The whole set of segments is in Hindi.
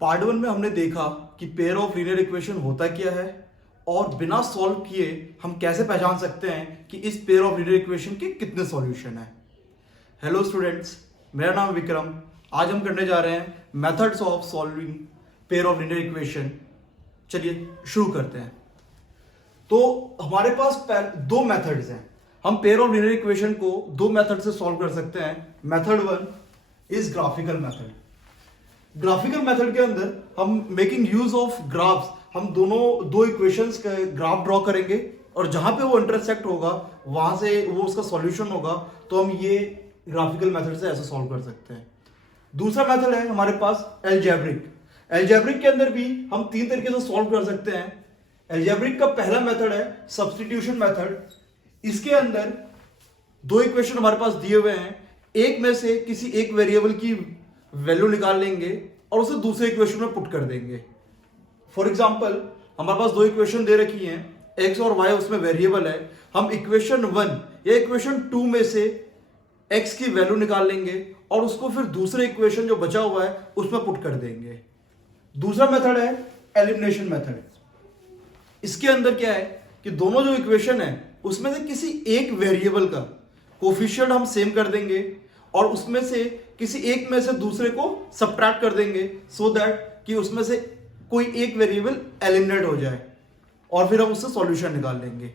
पार्ट वन में हमने देखा कि पेयर ऑफ लीनियर इक्वेशन होता क्या है और बिना सॉल्व किए हम कैसे पहचान सकते हैं कि इस पेयर ऑफ लीनियर इक्वेशन के कितने सॉल्यूशन हैं। हेलो स्टूडेंट्स, मेरा नाम विक्रम। आज हम करने जा रहे हैं methods of solving pair of linear equation. चलिए शुरू करते हैं। तो हमारे पास दो मेथड्स हैं। हम पेयर ऑफ लीनियर इक्वेशन को दो मेथड से सॉल्व कर सकते हैं। Method one is graphical method. Graphical method के अंदर हम मेकिंग यूज ऑफ ग्राफ्स, हम दो इक्वेशंस का ग्राफ ड्रॉ करेंगे और जहां पे वो इंटरसेक्ट होगा वहां से वो उसका सॉल्यूशन होगा। तो हम ये ग्राफिकल मेथड से ऐसे सॉल्व कर सकते हैं। दूसरा मेथड है हमारे पास एल्जेब्रिक। एल्जेब्रिक के अंदर भी हम तीन तरीके से सॉल्व कर सकते हैं। एल्जेब्रिक का पहला मेथड है सब्स्टिट्यूशन मेथड। इसके अंदर दो इक्वेशन हमारे पास दिए हुए हैं, एक में से किसी एक वेरिएबल की वैल्यू निकाल लेंगे और उसे दूसरे इक्वेशन में पुट कर देंगे। फॉर एग्जांपल हमारे पास दो इक्वेशन दे रखी हैं, एक्स और वाई उसमें वेरिएबल है। हम इक्वेशन वन या इक्वेशन टू में से एक्स की वैल्यू निकाल लेंगे और उसको फिर दूसरे इक्वेशन जो बचा हुआ है उसमें पुट कर देंगे। दूसरा मेथड है एलिमिनेशन मेथड। इसके अंदर क्या है कि दोनों जो इक्वेशन है उसमें से किसी एक वेरिएबल का कोफिशिएंट हम सेम कर देंगे और उसमें से किसी एक में से दूसरे को सबट्रैक्ट कर देंगे सो दैट कि उसमें से कोई एक वेरिएबल एलिमिनेट हो जाए और फिर हम उससे सॉल्यूशन निकाल लेंगे।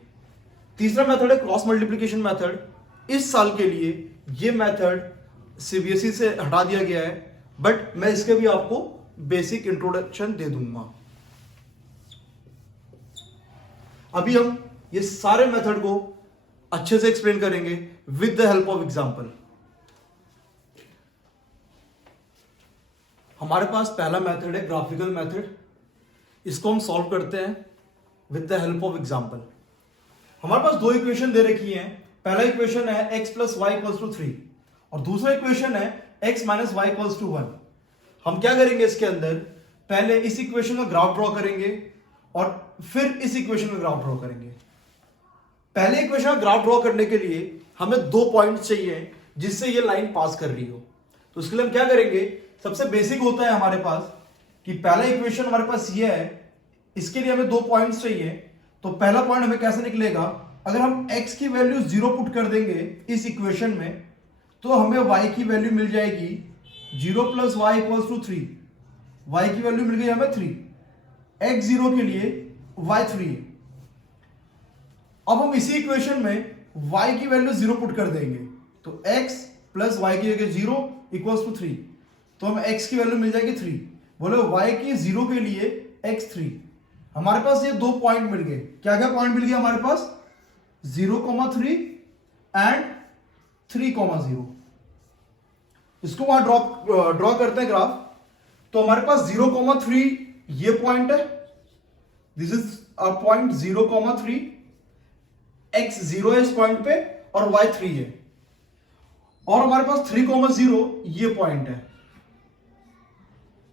तीसरा मेथड है क्रॉस मल्टीप्लिकेशन मेथड। इस साल के लिए ये मेथड सीबीएसई से हटा दिया गया है, बट मैं इसके भी आपको बेसिक इंट्रोडक्शन दे दूंगा। अभी हम ये सारे मेथड को अच्छे से एक्सप्लेन करेंगे with the help of example. हमारे पास पहला मेथड है ग्राफिकल मेथड। इसको हम सॉल्व करते हैं with the help of example. हमारे पास दो इक्वेशन दे रखी हैं। पहला इक्वेशन है x plus y equals to 3 और दूसरा इक्वेशन है x minus y equals to 1। हम क्या करेंगे, इसके अंदर पहले इस इक्वेशन का ग्राफ ड्रॉ करेंगे और फिर इस इक्वेशन का ग्राफ ड्रॉ करेंगे। पहले इक्वेशन का ग्राफ ड्रॉ करने के लिए हमें दो पॉइंट्स चाहिए जिससे ये लाइन पास कर रही हो। तो उसके लिए हम क्या करेंगे, सबसे बेसिक होता है हमारे पास कि पहला इक्वेशन हमारे पास ये है, इसके लिए हमें दो पॉइंट्स चाहिए। तो पहला पॉइंट हमें कैसे निकलेगा, अगर हम x की वैल्यू 0 पुट कर देंगे इस इक्वेशन में तो हमें y की वैल्यू मिल जाएगी 0 plus y equals to 3। y की वैल्यू मिल गई हमें 3, x 0 के लिए y 3 है। अब हम इसी इक्वेशन में y की वैल्यू 0 पुट कर देंगे तो x प्लस वाई की जगह 0 इक्वल्स टू 3, तो हमें x की वैल्यू मिल जाएगी 3। बोले y की 0 के लिए x 3। हमारे पास ये दो पॉइंट मिल गए। क्या क्या पॉइंट मिल गया हमारे पास, 0,3 एंड 3,0। इसको वहां ड्रॉ करते हैं ग्राफ। तो हमारे पास 0,3 ये पॉइंट है, this is a point 0,3, x 0 है इस पॉइंट पे और y 3 है। और हमारे पास 3,0 ये पॉइंट है,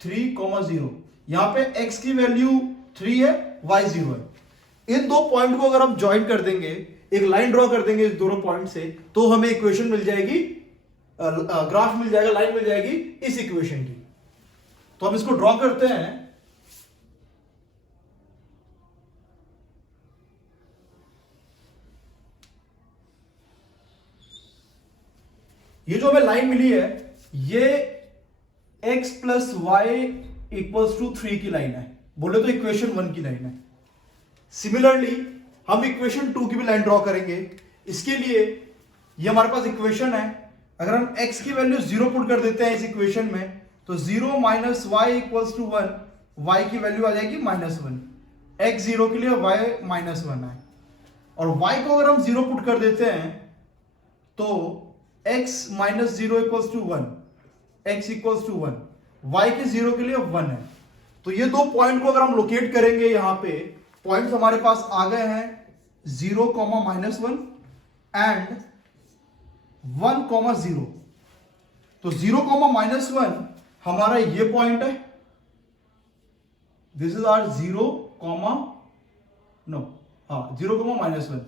3,0। यहां पे x की वैल्यू 3 है, y 0 है। इन दो पॉइंट को अगर हम ज्वाइन कर देंगे, एक लाइन ड्रॉ कर देंगे इस दोनों पॉइंट से, तो हमें इक्वेशन मिल जाएगी, ग्राफ मिल जाएगा, लाइन मिल जाएगी इस इक्वेशन की। तो हम इसको ड्रॉ करते हैं। ये जो हमें लाइन मिली है ये x plus y equals to 3 की लाइन है, बोले तो इक्वेशन 1 की लाइन है। सिमिलरली हम इक्वेशन 2 की भी लाइन ड्रॉ करेंगे। इसके लिए ये हमारे पास इक्वेशन है, अगर हम x की वैल्यू 0 पुट कर देते हैं इस इक्वेशन में तो 0 minus y equals to 1, y की वैल्यू आ जाएगी -1। x 0 के लिए y -1 है और y को अगर हम 0 पुट कर देते हैं तो x minus 0 equals to 1, x equals to 1, y के 0 के लिए 1 है। तो ये दो पॉइंट को अगर हम लोकेट करेंगे, यहां पे पॉइंट्स हमारे पास आ गए हैं 0, -1 एंड 1, 0। तो 0, -1 हमारा ये पॉइंट है, दिस इज आर 0, -1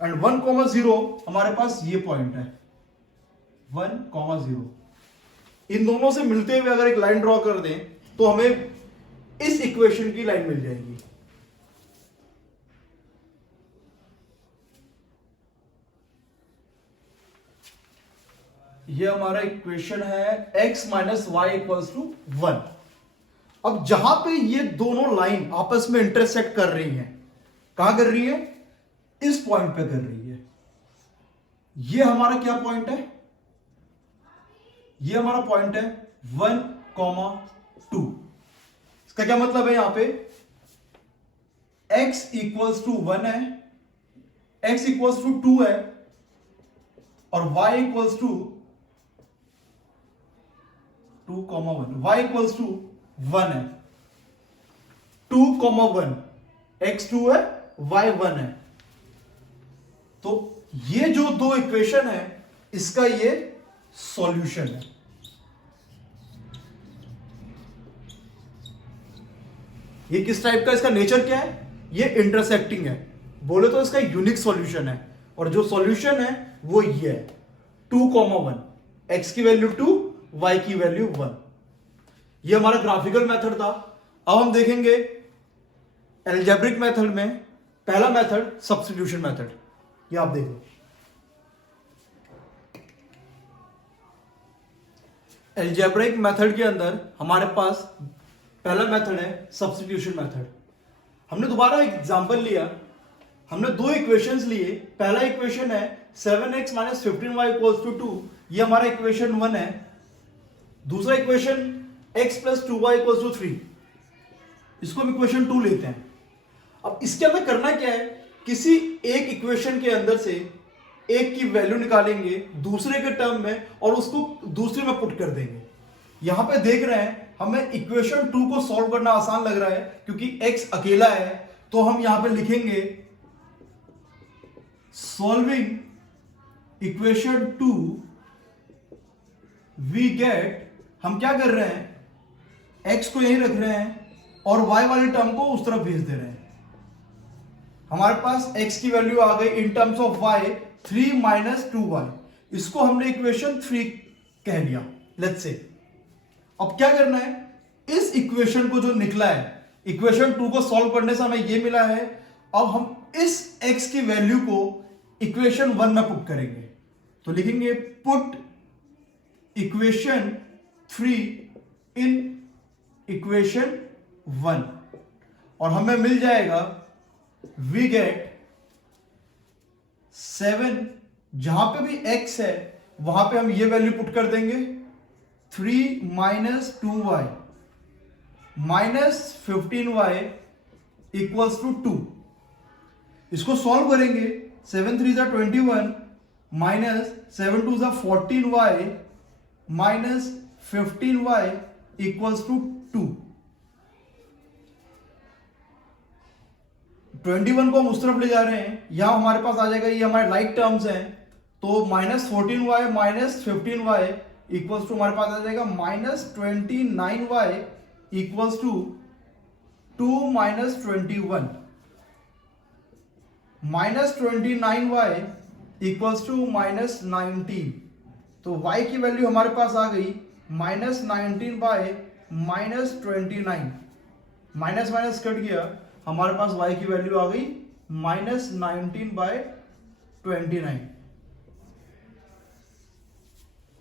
एंड 1, 0 हमारे पास ये पॉइंट है 1, 0। इन दोनों से मिलते हुए अगर एक लाइन ड्रॉ कर दें तो हमें इस इक्वेशन की लाइन मिल जाएगी। ये हमारा इक्वेशन है x minus y equals to 1। अब जहां पे ये दोनों लाइन आपस में इंटरसेक्ट कर रही हैं, कहां कर रही है? इस पॉइंट पे कर रही है। ये हमारा क्या पॉइंट है? ये हमारा पॉइंट है 1,2। इसका क्या मतलब है? यहां पे x इक्वल्स टू 1 है, x इक्वल्स टू 2 है और y equals to 2,1, y equals to 1 है। 2,1, x 2 है, y 1 है। तो ये जो दो इक्वेशन है, इसका ये सॉल्यूशन है। ये किस टाइप का, इसका नेचर क्या है? ये इंटरसेक्टिंग है, बोले तो इसका यूनिक सॉल्यूशन है। और जो सॉल्यूशन है वो ये है 2,1, x की वैल्यू 2, y की वैल्यू 1। ये हमारा ग्राफिकल मेथड था। अब हम देखेंगे अलजेब्रिक मेथड में पहला मेथड सब्स्टिट्यूशन मेथड। ये आप देखो, अलजेब्रिक मेथड के अंदर हमारे पास पहला मेथड है सब्स्टिट्यूशन मेथड। हमने दोबारा एक एग्जांपल लिया, हमने दो इक्वेशंस लिए। पहला इक्वेशन है 7x minus 15y equals to 2, ये हमारा इक्वेशन 1 है। दूसरा equation x plus 2y equals to 3, इसको हम इक्वेशन 2 लेते हैं। अब इसके अंदर करना क्या है? किसी एक इक्वेशन के अंदर से एक की वैल्यू निकालेंगे दूसरे के टर्म में और उसको दूसरे में पुट कर देंगे। यहां पे देख रहे हैं हमें इक्वेशन 2 को सॉल्व करना आसान लग रहा है क्योंकि x अकेला है। तो हम यहां पे लिखेंगे सॉल्विंग इक्वेशन 2 वी गेट, हम क्या कर रहे हैं? x को यहीं रख रहे हैं और y वाले टर्म को उस तरफ भेज दे रहे हैं। हमारे पास x की वैल्यू आ गई in terms of y 3 minus 2y। इसको हमने इक्वेशन 3 कह लिया, लेट्स से। अब क्या करना है? इस इक्वेशन को जो निकला है, इक्वेशन 2 को सॉल्व करने से हमें ये मिला है। अब हम इस x की वैल्यू को इक्वेशन 1 में पुट करेंगे। तो लिखेंगे पुट इक्वेशन 3 इन इक्वेशन 1 और हमें मिल जाएगा वी गेट 7, जहां पे भी x है वहां पे हम ये वैल्यू पुट कर देंगे 3 minus 2y minus 15y equals to 2। इसको सॉल्व करेंगे 7 3 जा 21 माइनस 7 2 जा 14y minus 15y equals to 2। 21 को हम उस तरफ ले जा रहे हैं, यहां हमारे पास आ जाएगा, ये हमारे लाइक टर्म्स हैं। तो minus 14y minus 15y equals to हमारे पास आ जाएगा minus 29y equals to 2 minus 21। Minus 29y equals to minus 19। तो y की वैल्यू हमारे पास आ गई minus 19 by minus 29। Minus minus cut गया, हमारे पास y की वैल्यू आ गई माइनस 19 बाय 29।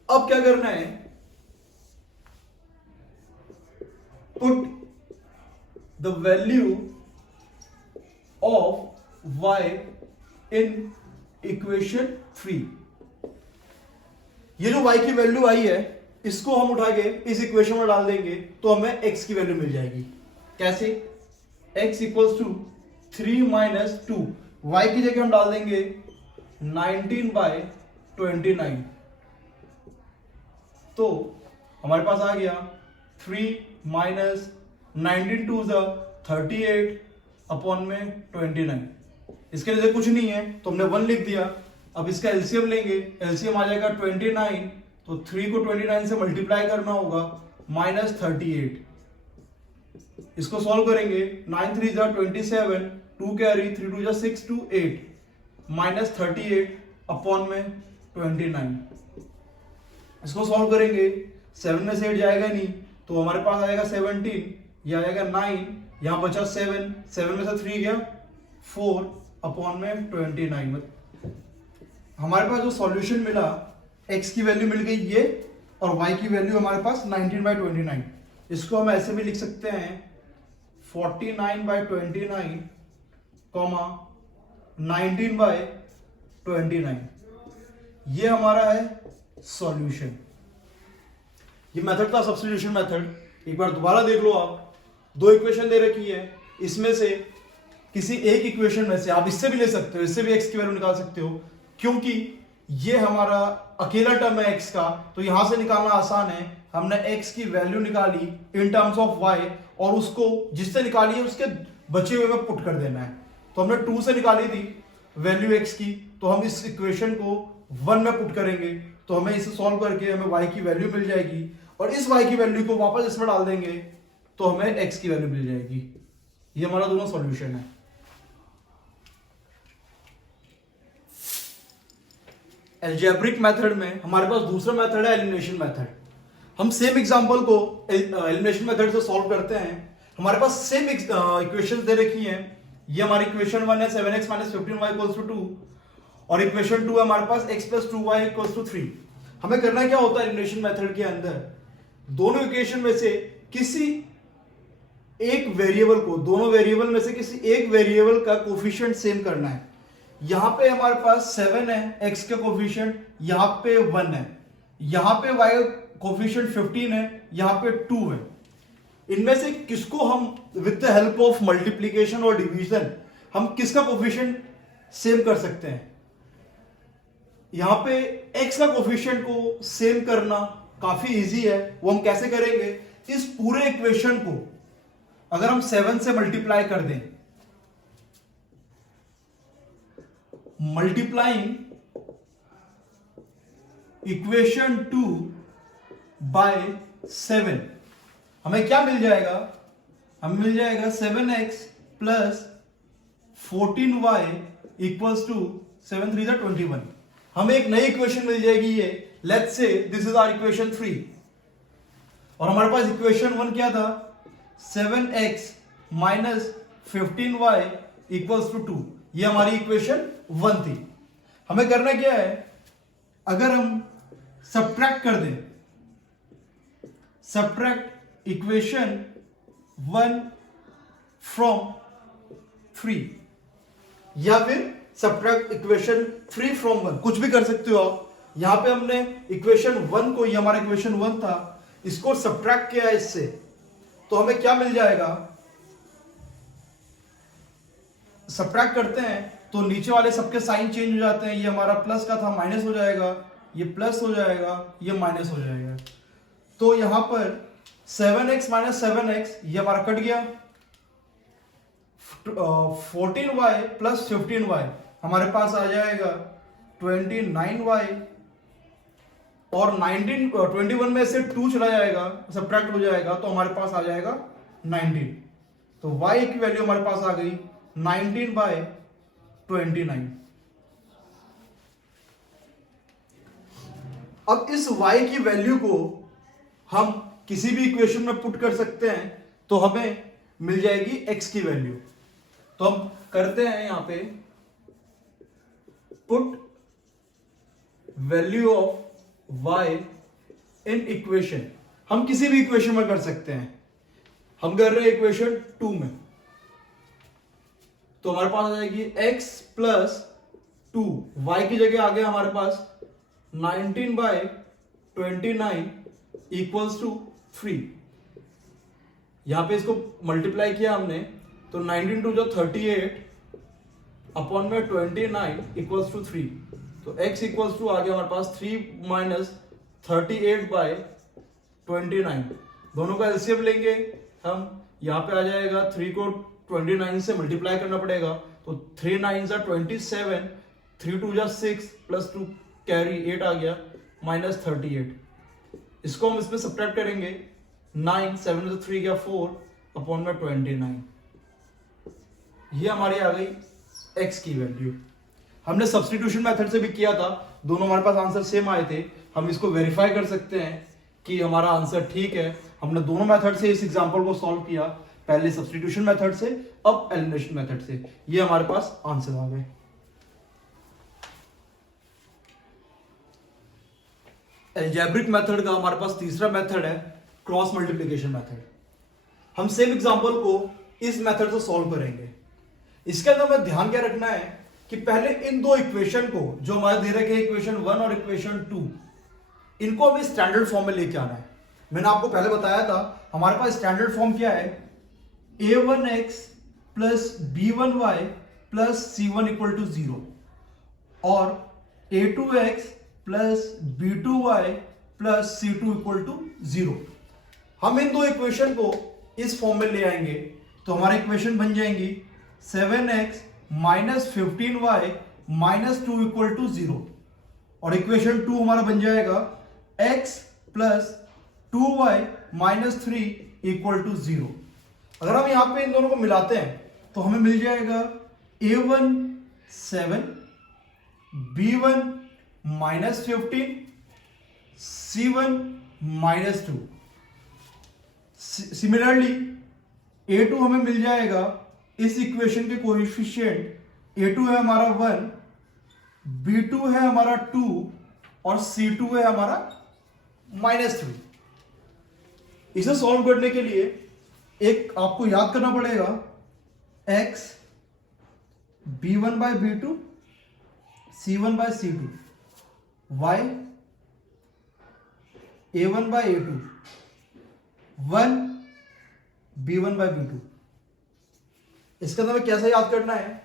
अब क्या करना है? Put the value of y in equation 3। ये जो y की वैल्यू आई है इसको हम उठा के इस इक्वेशन में डाल देंगे तो हमें x की वैल्यू मिल जाएगी। कैसे? x equals to 3 minus 2, y की जगह हम डाल देंगे 19 बाय 29। तो हमारे पास आ गया 3 माइनस 19 टू ज़ा 38 अपॉन में 29। इसके लिए कुछ नहीं है तो हमने 1 लिख दिया। अब इसका एलसीएम लेंगे, एलसीएम आ जाएगा 29। तो 3 को 29 से मल्टीप्लाई करना होगा माइनस 38। इसको सॉल्व करेंगे 9 3 जा 27, 2 कैरी 3 2 जा 6 2 8 माइनस 38 अपॉन में 29। इसको सॉल्व करेंगे 7 में से 8 जाएगा नहीं, तो हमारे पास आएगा 17, ये आएगा 9, यहाँ बचा 7, 7 में से 3 गया 4 अपॉन में 29। हमारे पास जो सॉल्यूशन मिला, x की वैल्यू मिल गई ये, और y की वैल्यू हमारे पास 19/29। इसको हम ऐसे भी लिख सकते हैं 49/29, 19/29। ये हमारा है सॉल्यूशन। ये मेथड था सब्स्टिट्यूशन मेथड। एक बार दोबारा देख लो आप, दो इक्वेशन दे रखी है, इसमें से किसी एक इक्वेशन में से आप इससे भी ले सकते हो, इससे भी x की वैल्यू निकाल सकते हो, क्योंकि ये हमारा अकेला टर्म है x का, तो यहां से निकालना आसान है। हमने x की वैल्यू निकाली इन टर्म्स ऑफ y, और उसको जिससे निकाली है उसके बचे हुए में पुट कर देना है। तो हमने 2 से निकाली थी वैल्यू x की, तो हम इस इक्वेशन को 1 में पुट करेंगे, तो हमें इसे सॉल्व करके हमें y की वैल्यू मिल जाएगी, और इस y की वैल्यू को वापस इसमें डाल देंगे तो हमें x की वैल्यू मिल जाएगी। ये हमारा दोनों सॉल्यूशन है। एल्जेब्रिक मेथड में हमारे पास दूसरा मेथड है एलिमिनेशन मेथड। हम सेम एग्जांपल को एलिमिनेशन मेथड से सॉल्व करते हैं। हमारे पास सेम इक्वेशंस दे रखी हैं। ये हमारी इक्वेशन 1 है 7x - 15y = 2, और इक्वेशन 2 है हमारे पास x + 2y = 3। हमें करना क्या होता है एलिमिनेशन मेथड के अंदर, दोनों इक्वेशन में से किसी एक वेरिएबल को, दोनों वेरिएबल में से किसी एक वेरिएबल का कोफिशिएंट सेम करना है। यहां पे हमारे पास 7 है x का कोफिशिएंट, यहां पे 1 है, यहां पे y का कोफिशिएंट 15 है, यहां पे 2 है। इनमें से किसको हम with the help of multiplication और डिवीजन हम किसका कोफिशिएंट सेम कर सकते हैं? यहां पे x का कोफिशिएंट को सेम करना काफी इजी है। वो हम कैसे करेंगे? इस पूरे इक्वेशन को अगर हम 7 से मल्टीप्लाई कर दें, मल्टीप्लाइंग इक्वेशन 2 बाय 7, हमें क्या मिल जाएगा? हमें मिल जाएगा 7x + 14y = 7 3 21। हमें एक नई इक्वेशन मिल जाएगी। ये let's say this is our equation 3, और हमारे पास इक्वेशन 1 क्या था? 7x - 15y = 2। ये हमारी इक्वेशन 1 थी। हमें करना क्या है? अगर हम सब्ट्रैक्ट कर दें, सब्ट्रैक्ट इक्वेशन 1 फ्रॉम 3, या फिर सब्ट्रैक्ट इक्वेशन 3 फ्रॉम 1, कुछ भी कर सकते हो आप। यहां पे हमने इक्वेशन 1 को, ये हमारा इक्वेशन 1 था, इसको सब्ट्रैक्ट किया इससे, तो हमें क्या मिल जाएगा? सब्ट्रैक्ट करते हैं तो नीचे वाले सबके साइन चेंज हो जाते हैं। ये हमारा प्लस का था, माइनस हो जाएगा, ये प्लस हो जाएगा, ये माइनस हो जाएगा। तो यहां पर 7x - 7x ये हमारा कट गया, 14y + 15y हमारे पास आ जाएगा 29y, और 21 में से 2 चला जाएगा, सब्ट्रैक्ट हो जाएगा, तो हमारे पास आ जाएगा 19। तो y की वैल्यू हमारे पास आ गई 19/29। अब इस y की वैल्यू को हम किसी भी इक्वेशन में पुट कर सकते हैं, तो हमें मिल जाएगी x की वैल्यू। तो हम करते हैं यहां पे put value of y in equation. हम किसी भी इक्वेशन में कर सकते हैं। हम कर रहे हैं इक्वेशन 2 में, तो हमारे पास आ जाएगी x + 2, y की जगह आ गया हमारे पास 19/29 = 3। यहां पे इसको मल्टीप्लाई किया हमने, तो 19 2 = 38 अपॉन में 29 = 3। तो x = आ गया हमारे पास 3 - 38/29। दोनों का एलसीएम लेंगे हम, यहां पे आ जाएगा 3 को 29 से मल्टीप्लाई करना पड़ेगा, तो 3 9 = 27, 3 2 = 6 + 2 कैरी 8 आ गया -38। इसको हम इसमें सब्ट्रैक्ट करेंगे, 9 7 में से 3 गया 4 अपॉन में 29। ये हमारी आ गई x की वैल्यू। हमने सब्स्टिट्यूशन मेथड से भी किया था, दोनों हमारे पास आंसर सेम आए थे। हम इसको वेरीफाई कर सकते हैं कि हमारा आंसर ठीक है। हमने दोनों मेथड से इस एग्जांपल को सॉल्व किया, पहले सब्स्टिट्यूशन मेथड से, अब एलिमिनेशन मेथड से। ये हमारे पास आंसर आ गए। अलजेब्रिक मेथड का हमारे पास तीसरा मेथड है क्रॉस मल्टीप्लिकेशन मेथड। हम सेम एग्जांपल को इस मेथड से सॉल्व करेंगे। इसके अंदर हमें ध्यान क्या रखना है कि पहले इन दो इक्वेशन को, जो हमारे दे रखे इक्वेशन 1 और इक्वेशन 2, इनको हमें स्टैंडर्ड फॉर्म में लेके आना है। मैंने आपको पहले बताया था हमारे पास स्टैंडर्ड फॉर्म क्या है, a1x plus b1y plus c1 equal to 0 और a2x plus b2y plus c2 equal to 0। हम इन दो इक्वेशन को इस फॉर्म में ले आएंगे तो हमारी इक्वेशन बन जाएंगी 7x minus 15y minus 2 equal to 0 और इक्वेशन 2 हमारा बन जाएगा x plus 2y minus 3 equal to 0। अगर हम यहां पे इन दोनों को मिलाते हैं तो हमें मिल जाएगा a1 7, b1 minus 15, c1 minus 2। Similarly a2 हमें मिल जाएगा, इस इक्वेशन के कोएफिशिएंट a2 है हमारा 1, b2 है हमारा 2 और c2 है हमारा माइनस 3। इसे सॉल्व करने के लिए एक आपको याद करना पड़ेगा, x b1 by b2 c1 by c2, y a1 by a2 1 b1 by b2। इसके अंदर हमें कैसे याद करना है,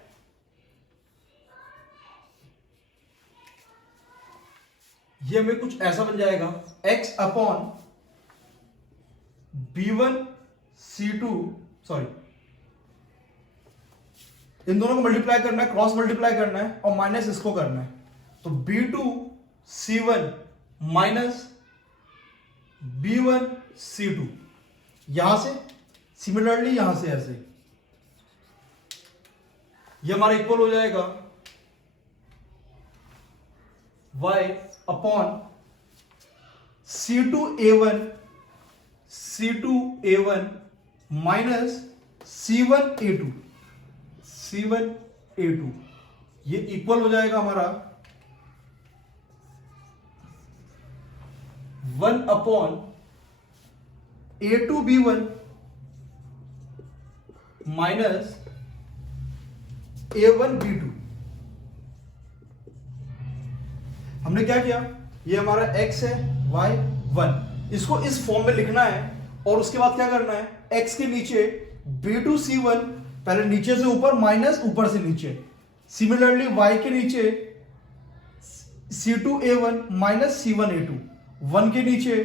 ये हमें कुछ ऐसा बन जाएगा x upon b1 c2, sorry इन दोनों को मल्टीप्लाई करना है, क्रॉस मल्टीप्लाई करना है और माइनस इसको करना है। तो b2 c1 minus b1 c2, यहां से सिमिलरली यहां से ऐसे, ये हमारा इक्वल हो जाएगा y upon c2a1 minus c1a2, ये इक्वल हो जाएगा हमारा 1 अपॉन a2b1 माइनस a1b2। हमने क्या किया, ये हमारा x है, y 1, इसको इस फॉर्म में लिखना है और उसके बाद क्या करना है, x के नीचे b2c1, पहले नीचे से ऊपर माइनस ऊपर से नीचे, सिमिलरली y के नीचे c2a1 माइनस c1a2, 1 के नीचे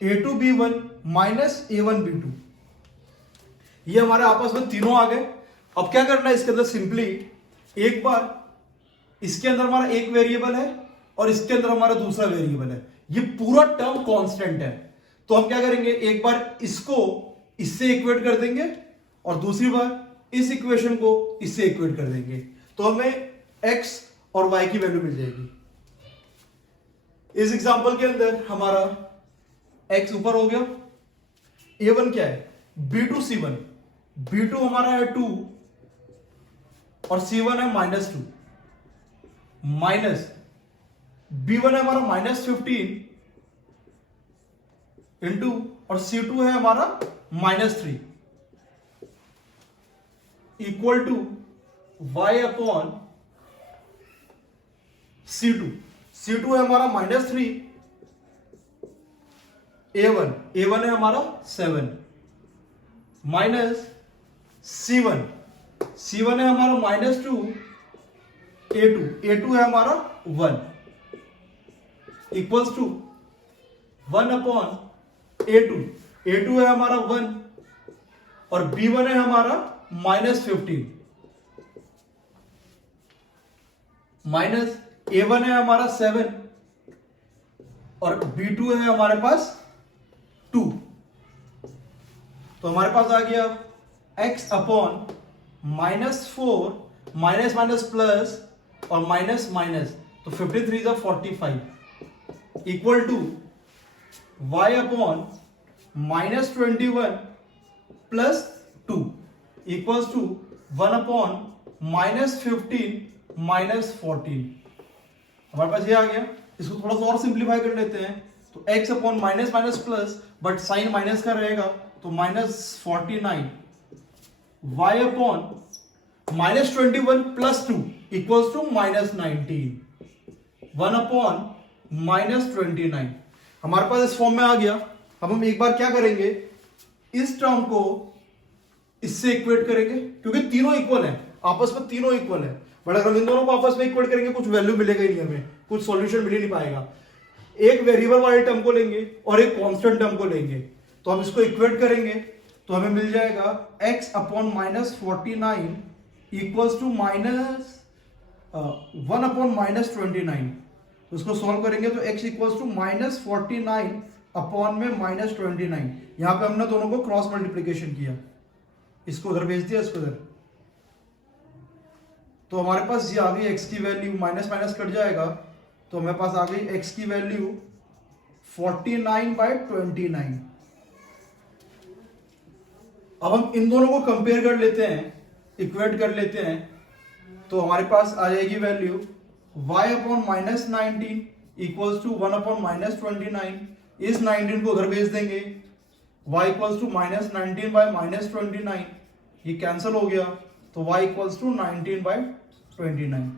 a2b1 माइनस a1b2। ये हमारे आपस में तीनों आ गए। अब क्या करना है इसके अंदर, सिंपली एक बार इसके अंदर हमारा एक वेरिएबल है और इसके अंदर हमारा दूसरा वेरिएबल है, ये पूरा टर्म कांस्टेंट है। तो हम क्या करेंगे, एक बार इसको इससे इक्वेट कर देंगे और दूसरी बार इस इक्वेशन को इससे इक्वेट कर देंगे, तो हमें x और y की वैल्यू मिल जाएगी। इस एग्जांपल के अंदर हमारा x ऊपर हो गया, a1 क्या है, b2 c1, b2 हमारा है 2 और c1 है माइनस 2, माइनस b1 है हमारा माइनस 15 इंटू और c2 है हमारा minus 3 equal to y upon c2 है हमारा माइनस 3, a1 है हमारा 7 माइनस c1 है हमारा माइनस 2, a2 है हमारा 1 इक्वल्स टू 1 अपॉन a2 है हमारा 1 और b1 है हमारा माइनस 15 माइनस a1 है हमारा 7 और b2 है हमारे पास 2। तो हमारे पास आ गया x upon -4 minus minus plus और माइनस माइनस, तो 53 45 equal to y upon -21 plus 2 equals to 1/-15 -14। हमारे पास ये आ गया। इसको थोड़ा सा और सिंप्लीफाई कर लेते हैं तो x upon minus minus plus, but sign minus का रहेगा तो -49 y upon -21 plus 2 equals to -19 1/-29। हमारे पास इस फॉर्म में आ गया। अब हम एक बार क्या करेंगे, इस टर्म को इससे इक्वेट करेंगे क्योंकि तीनों इक्वल हैं, आपस में तीनों इक्वल है। बट अगर हम इन दोनों को आपस में इक्वेट करेंगे कुछ वैल्यू मिलेगा ही नहीं, हमें कुछ सॉल्यूशन मिल ही नहीं पाएगा। एक वेरिएबल वाले टर्म को लेंगे और एक कांस्टेंट टर्म को लेंगे, तो हम इसको इक्वेट करेंगे तो हमें मिल जाएगा x अपॉन -49 इक्वल्स टू -1/-29। तो इसको सॉल्व करेंगे तो x इक्वल्स टू -49 अपॉन में -29। यहां पे हमने दोनों को क्रॉस मल्टीप्लीकेशन किया, इसको उधर भेज दिया, इसको उधर, तो हमारे पास ये आ गई x की वैल्यू, माइनस माइनस कट जाएगा तो हमारे पास आ गई x की वैल्यू 49/29। अब हम इन दोनों को कंपेयर कर लेते हैं, इक्वेट कर लेते हैं, तो हमारे पास आ जाएगी value y upon -19 equals to 1/-29। इस 19 को उधर भेज देंगे, y इक्वल्स टू -19/-29, ये कैंसिल हो गया तो y इक्वल्स टू 19/29।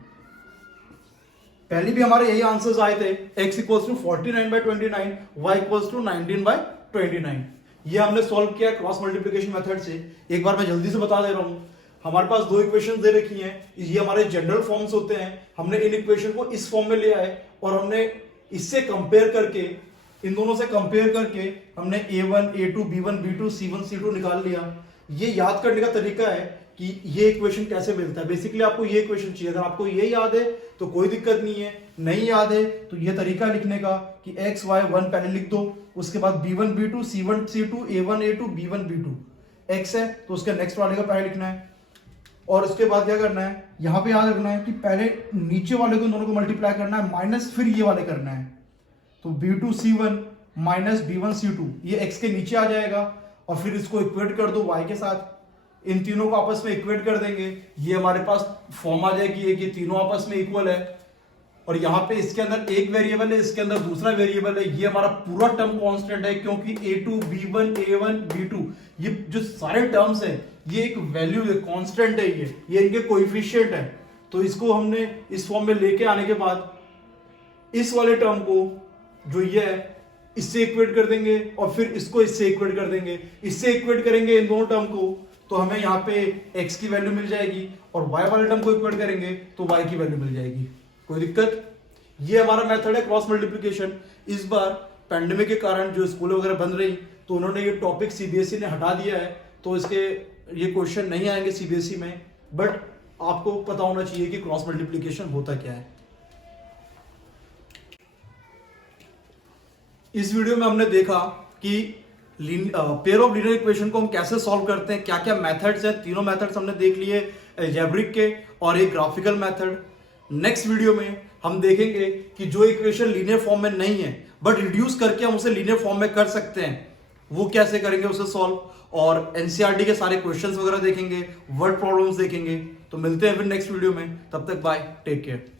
पहले भी हमारे यही आंसर्स आए थे, x equals to 49/29, y equals to 19/29। ये हमने सॉल्व किया क्रॉस मल्टीप्लिकेशन मेथड से। एक बार मैं जल्दी से बता दे रहा हूं, हमारे पास दो इक्वेशन दे रखी हैं, ये हमारे जनरल फॉर्म्स होते हैं। हमने इन इक्वेशन को इस फॉर्म में ले आए और हमने इससे कंपेयर करके, इन दोनों से कंपेयर करके हमने a1 a2 b1 b2 c1 c2 निकाल लिया। ये याद करने का तरीका है कि ये इक्वेशन कैसे मिलता है। बेसिकली आपको ये इक्वेशन चाहिए, अगर आपको ये याद है तो कोई दिक्कत नहीं है, नहीं याद है तो ये तरीका लिखने का कि x y 1 पहले लिख दो, उसके बाद b1 b2 c1 c2 a1 a2 b1 b2, x है तो उसके नेक्स्ट वाले का पहले लिखना है, और उसके बाद क्या करना है, यहां पे याद रखना है कि पहले नीचे वाले को दोनों को मल्टीप्लाई करना है, माइनस फिर ये वाले करना है। तो b2 c1 minus b1 c2 ये x के नीचे आ जाएगा, और फिर इसको इक्वेट कर दो y के साथ, इन तीनों को आपस में इक्वेट कर देंगे, ये हमारे पास फॉर्म आ जाएगी कि तीनों आपस में इक्वल है। और यहाँ पे इसके अंदर एक वेरिएबल है, इसके अंदर दूसरा वेरिएबल है, ये हमारा पूरा टर्म कांस्टेंट है क्योंकि a2 b1 a1 b2 ये जो सारे टर्म्स हैं ये एक वैल्यू है, कांस्टेंट है, ये इनके कोएफिशिएंट है। तो इसको हमने इस फॉर्म में लेके आने के बाद इस वाले टर्म को जो ये है इससे इक्वेट कर देंगे, और फिर इसको इससे इक्वेट कर देंगे, इससे इक्वेट करेंगे इन दोनों टर्म को तो हमें यहाँ पे x की वैल्यू मिल जाएगी, और y वाले टर्म को इक्वेट करेंगे तो y की वैल्यू मिल जाएगी। कोई दिक्कत? ये हमारा मेथड है क्रॉस मल्टीप्लिकेशन। इस बार पैंडेमिक के कारण जो स्कूल वगैरह बंद रही तो उन्होंने ये टॉपिक सीबीएसई ने हटा दिया है, तो इसके ये क्वेश्चन नहीं आएंगे सीबीएसई में, बट आपको पता होना चाहिए कि क्रॉस मल्टीप्लिकेशन होता क्या है। इस वीडियो में हमने देखा कि पेयर ऑफ लीनियर इक्वेशन को हम कैसे सॉल्व करते हैं, क्या क्या मेथड्स हैं। तीनों मेथड्स हमने देख लिए, अलजेब्रिक के और एक ग्राफिकल मेथड। नेक्स्ट वीडियो में हम देखेंगे कि जो इक्वेशन लीनियर फॉर्म में नहीं है बट रिड्यूस करके हम उसे लीनियर फॉर्म में कर सकते हैं, वो कैसे करेंगे उसे सॉल्व, और एनसीईआरटी के सारे क्वेश्चंस वगैरह देखेंगे, वर्ड प्रॉब्लम्स देखेंगे। तो मिलते हैं फिर नेक्स्ट वीडियो में, तब तक बाय, टेक केयर।